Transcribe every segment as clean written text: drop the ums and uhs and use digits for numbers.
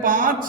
5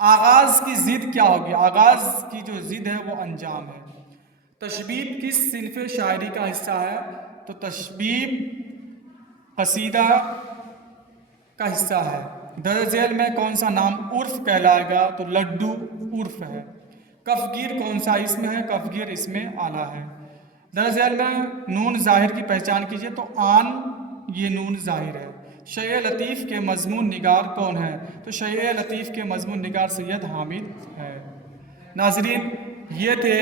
آغاز کی ضد کیا ہوگی؟ آغاز کی جو ضد ہے وہ انجام ہے۔ تشبیب کس صنف شاعری کا حصہ ہے؟ تو تشبیب قصیدہ کا حصہ ہے۔ درج ذیل میں کون سا نام عرف کہلائے گا؟ تو لڈو عرف ہے۔ کفگیر کون سا اسم ہے؟ کفگیر اسم آلہ ہے۔ درج ذیل میں نون ظاہر کی پہچان کیجیے، تو آن یہ نون ظاہر ہے۔ شیء لطیف کے مضمون نگار کون ہے؟ تو شیء لطیف کے مضمون نگار سید حامد ہے۔ ناظرین، یہ تھے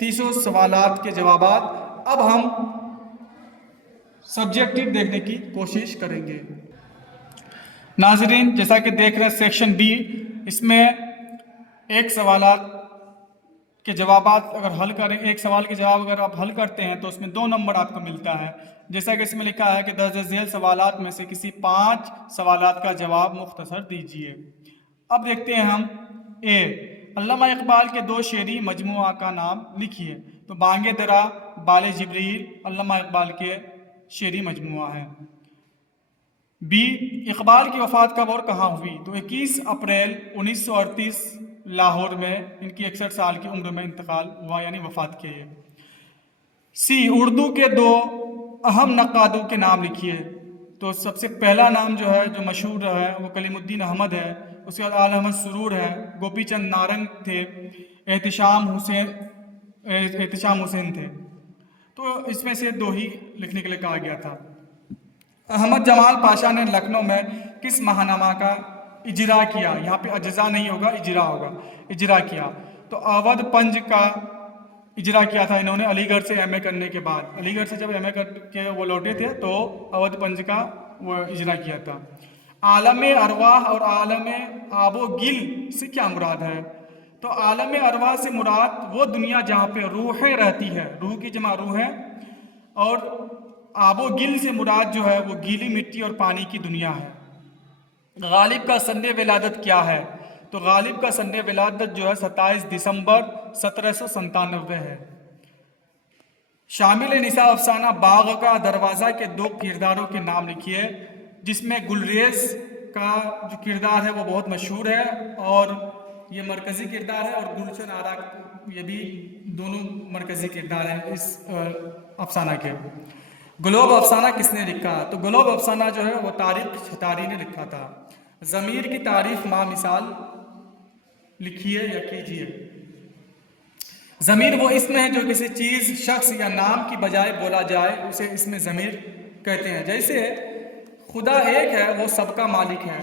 300 سوالات کے جوابات۔ اب ہم سبجیکٹو دیکھنے کی کوشش کریں گے۔ ناظرین، جیسا کہ دیکھ رہے ہیں سیکشن بی، اس میں ایک سوالات کے جوابات اگر حل کریں، ایک سوال کے جواب اگر آپ حل کرتے ہیں تو اس میں 2 نمبر آپ کو ملتا ہے۔ جیسا کہ اس میں لکھا ہے کہ درج ذیل سوالات میں سے کسی 5 سوالات کا جواب مختصر دیجیے۔ اب دیکھتے ہیں ہم اے، علامہ اقبال کے 2 شعری مجموعہ کا نام لکھیے۔ تو بانگ درا، بال جبریل علامہ اقبال کے شعری مجموعہ ہے۔ بی، اقبال کی وفات کب اور کہاں ہوئی؟ تو 21 اپریل 1938 لاہور میں ان کی 61 سال کی عمر میں انتقال ہوا، یعنی وفات کی ہے۔ سی، اردو کے 2 اہم نقادوں کے نام لکھیے۔ تو سب سے پہلا نام جو ہے جو مشہور ہے وہ کلیم الدین احمد ہے، اس کے بعد آل احمد سرور ہے، گوپی چند نارنگ تھے، احتشام حسین تھے۔ تو اس میں سے 2 ہی لکھنے کے لیے کہا گیا تھا۔ احمد جمال پاشا نے لکھنؤ میں کس ماہنامہ کا اجرا کیا؟ یہاں پہ اجزا نہیں ہوگا، اجرا ہوگا، اجرا کیا۔ تو اودھ پنج کا اجرا کیا تھا انہوں نے علی گڑھ سے ایم اے کرنے کے بعد۔ علی گڑھ سے جب ایم اے کر کے وہ لوٹے تھے تو اودھ پنج کا وہ اجرا کیا تھا۔ عالم ارواح اور عالم آب و گل سے کیا مراد ہے؟ تو عالم ارواح سے مراد وہ دنیا جہاں پہ روحیں رہتی ہے، روح کی جمع روح ہے، اور آب و گل سے مراد جو ہے وہ گیلی مٹی اور پانی کی دنیا ہے۔ غالب کا سن ولادت کیا ہے؟ تو غالب کا سن ولادت جو ہے 27 دسمبر 1797 ہے۔ شامل نساء افسانہ باغ کا دروازہ کے 2 کرداروں کے نام لکھیے، جس میں گلریز کا جو کردار ہے وہ بہت مشہور ہے اور یہ مرکزی کردار ہے، اور گلشن آرا یہ بھی دونوں مرکزی کردار ہیں اس افسانہ کے۔ گلوب افسانہ کس نے لکھا؟ تو گلوب افسانہ جو ہے وہ طارق شتاری نے لکھا تھا۔ ضمیر کی تعریف ما مثال لکھیے یا کیجیے۔ ضمیر وہ اسم ہے جو کسی چیز، شخص یا نام کی بجائے بولا جائے اسے اسم ضمیر کہتے ہیں۔ جیسے خدا ایک ہے، وہ سب کا مالک ہے۔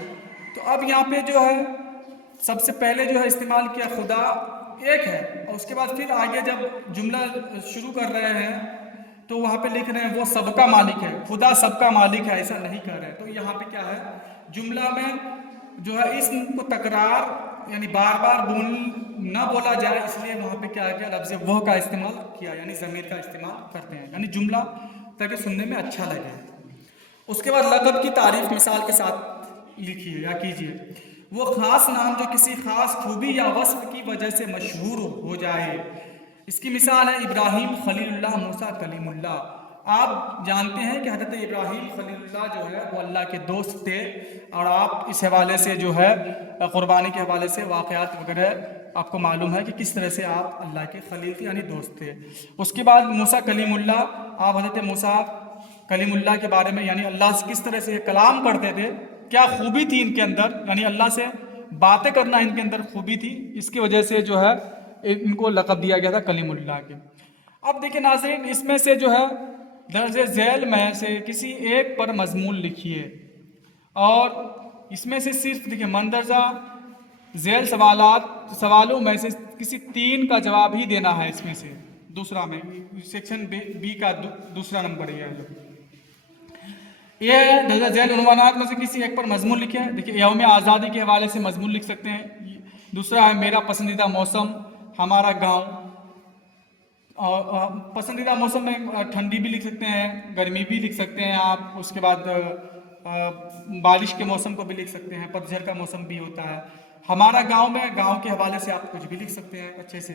تو اب یہاں پہ جو ہے سب سے پہلے جو ہے استعمال کیا خدا ایک ہے، اور اس کے بعد پھر آگے جب جملہ شروع کر رہے ہیں تو وہاں پہ لکھ رہے ہیں وہ سب کا مالک ہے، خدا سب کا مالک ہے، ایسا نہیں کہہ رہے ہیں۔ تو یہاں پہ کیا ہے، جملہ میں جو ہے اسم کو تکرار یعنی بار بار نہ بولا جائے، اس لیے وہاں پہ کیا ہے کہ لفظ وہ کا استعمال کیا، یعنی ضمیر کا استعمال کرتے ہیں، یعنی جملہ تاکہ سننے میں اچھا لگے۔ اس کے بعد لقب کی تعریف مثال کے ساتھ لکھیے یا کیجیے۔ وہ خاص نام جو کسی خاص خوبی یا وصف کی وجہ سے مشہور ہو جائے۔ اس کی مثال ہے ابراہیم خلیل اللہ، موسیٰ کلیم اللہ۔ آپ جانتے ہیں کہ حضرت ابراہیم خلیل اللہ جو ہے وہ اللہ کے دوست تھے، اور آپ اس حوالے سے جو ہے قربانی کے حوالے سے واقعات وغیرہ آپ کو معلوم ہے کہ کس طرح سے آپ اللہ کے خلیل تھے یعنی دوست تھے۔ اس کے بعد موسیٰ کلیم اللہ، آپ حضرت موسیٰ کلیم اللہ کے بارے میں یعنی اللہ سے کس طرح سے کلام کرتے تھے، کیا خوبی تھی ان کے اندر، یعنی اللہ سے باتیں کرنا ان کے اندر خوبی تھی، اس کی وجہ سے جو ہے ان کو لقب دیا گیا تھا کلیم اللہ کے۔ اب دیکھیں ناظرین، اس میں سے جو ہے درج ذیل میں سے کسی ایک پر مضمون لکھیے، اور اس میں سے صرف دیکھیں مندرجہ ذیل سوالوں میں سے کسی 3 کا جواب ہی دینا ہے۔ اس میں سے دوسرا میں سیکشن بی کا دوسرا نمبر یہ درج ذیل عنوانات میں سے کسی ایک پر مضمون لکھے۔ دیکھیں یوم آزادی کے حوالے سے مضمون لکھ سکتے ہیں۔ دوسرا ہے میرا پسندیدہ موسم ہمارا گاؤں، اور پسندیدہ موسم میں ٹھنڈی بھی لکھ سکتے ہیں، گرمی بھی لکھ سکتے ہیں آپ، اس کے بعد بارش کے موسم کو بھی لکھ سکتے ہیں، پتجھڑ کا موسم بھی ہوتا ہے۔ ہمارا گاؤں میں گاؤں کے حوالے سے آپ کچھ بھی لکھ سکتے ہیں اچھے سے۔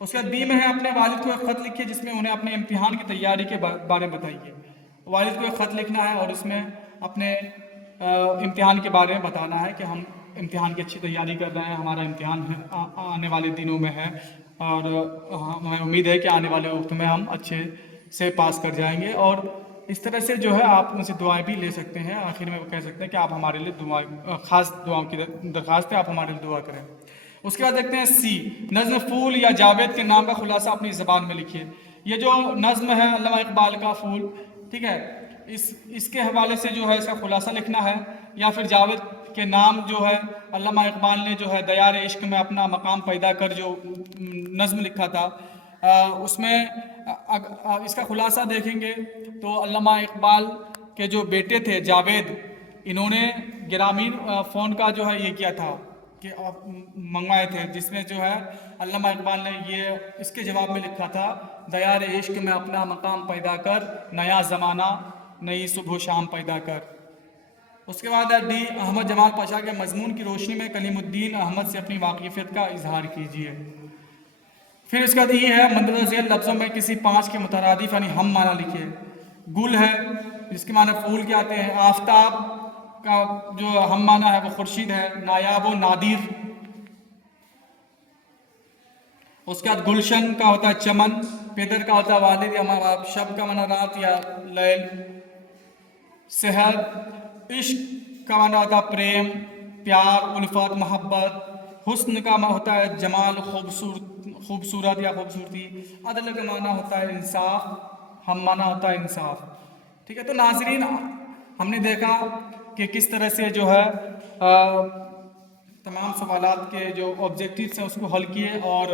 اس کے بعد بی میں ہے اپنے والد کو ایک خط لکھیے جس میں انہیں اپنے امتحان کی تیاری کے بارے میں بتائیے۔ والد کو ایک خط لکھنا ہے اور اس میں اپنے امتحان کے بارے میں بتانا ہے کہ ہم امتحان کی اچھی تیاری کر رہے ہیں. ہمارا امتحان آنے والے دنوں میں ہے اور ہمیں امید ہے کہ آنے والے وقت میں ہم اچھے سے پاس کر جائیں گے. اور اس طرح سے جو ہے آپ مجھ سے دعائیں بھی لے سکتے ہیں. آخر میں وہ کہہ سکتے ہیں کہ آپ ہمارے لیے خاص دعاؤں کی درخواست ہے، آپ ہمارے لیے دعا کریں. اس کے بعد دیکھتے ہیں سی، نظم پھول یا جاوید کے نام کا خلاصہ اپنی زبان میں لکھیے. یہ جو نظم ہے علامہ اقبال کا پھول، ٹھیک ہے، اس کے حوالے سے جو ہے اس کا خلاصہ لکھنا ہے. یا پھر جاوید کے نام جو ہے علامہ اقبال نے جو ہے دیار عشق میں اپنا مقام پیدا کر جو نظم لکھا تھا، اس میں اس کا خلاصہ دیکھیں گے تو علامہ اقبال کے جو بیٹے تھے جاوید، انہوں نے گرامین فون کا جو ہے یہ کیا تھا کہ منگوائے تھے، جس میں جو ہے علامہ اقبال نے یہ اس کے جواب میں لکھا تھا، دیار عشق میں اپنا مقام پیدا کر، نیا زمانہ نئی صبح و شام پیدا کر. اس کے بعد ڈی، احمد جمال پاشا کے مضمون کی روشنی میں کلیم الدین احمد سے اپنی واقفیت کا اظہار کیجیے. پھر اس کے بعد یہ ہے مندرجہ ذیل لفظوں میں کسی 5 کے مترادف یعنی ہم معنی لکھیے. گل ہے جس کے معنی پھول کے آتے ہیں، آفتاب کا جو ہم معنی ہے وہ خورشید ہے، نایاب و نادر. اس کے بعد گلشن کا ہوتا ہے چمن، پیدر کا ہوتا ہے والد یا ماں باپ، شب کا معنی رات یا لیل، صحت، عشق کا معنی ہوتا ہے پریم، پیار، الفت، محبت، حسن کا معنی ہوتا ہے جمال، خوبصورت یا خوبصورتی، عدل کا معنی ہوتا ہے انصاف، ہم معنی ہوتا ہے انصاف. ٹھیک ہے، تو ناظرین ہم نے دیکھا کہ کس طرح سے جو ہے تمام سوالات کے جو آبجیکٹیوز ہیں اس کو حل کیے اور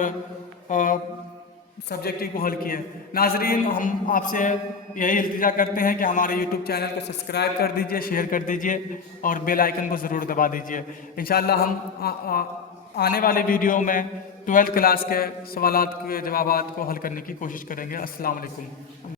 سبجیکٹیو کو حل کیے. ناظرین ہم آپ سے یہی التجا کرتے ہیں کہ ہمارے یوٹیوب چینل کو سبسکرائب کر دیجئے، شیئر کر دیجئے اور بیل آئیکن کو ضرور دبا دیجئے. انشاءاللہ ہم آنے والے ویڈیو میں 12th کلاس کے سوالات کے جوابات کو حل کرنے کی کوشش کریں گے. السلام علیکم.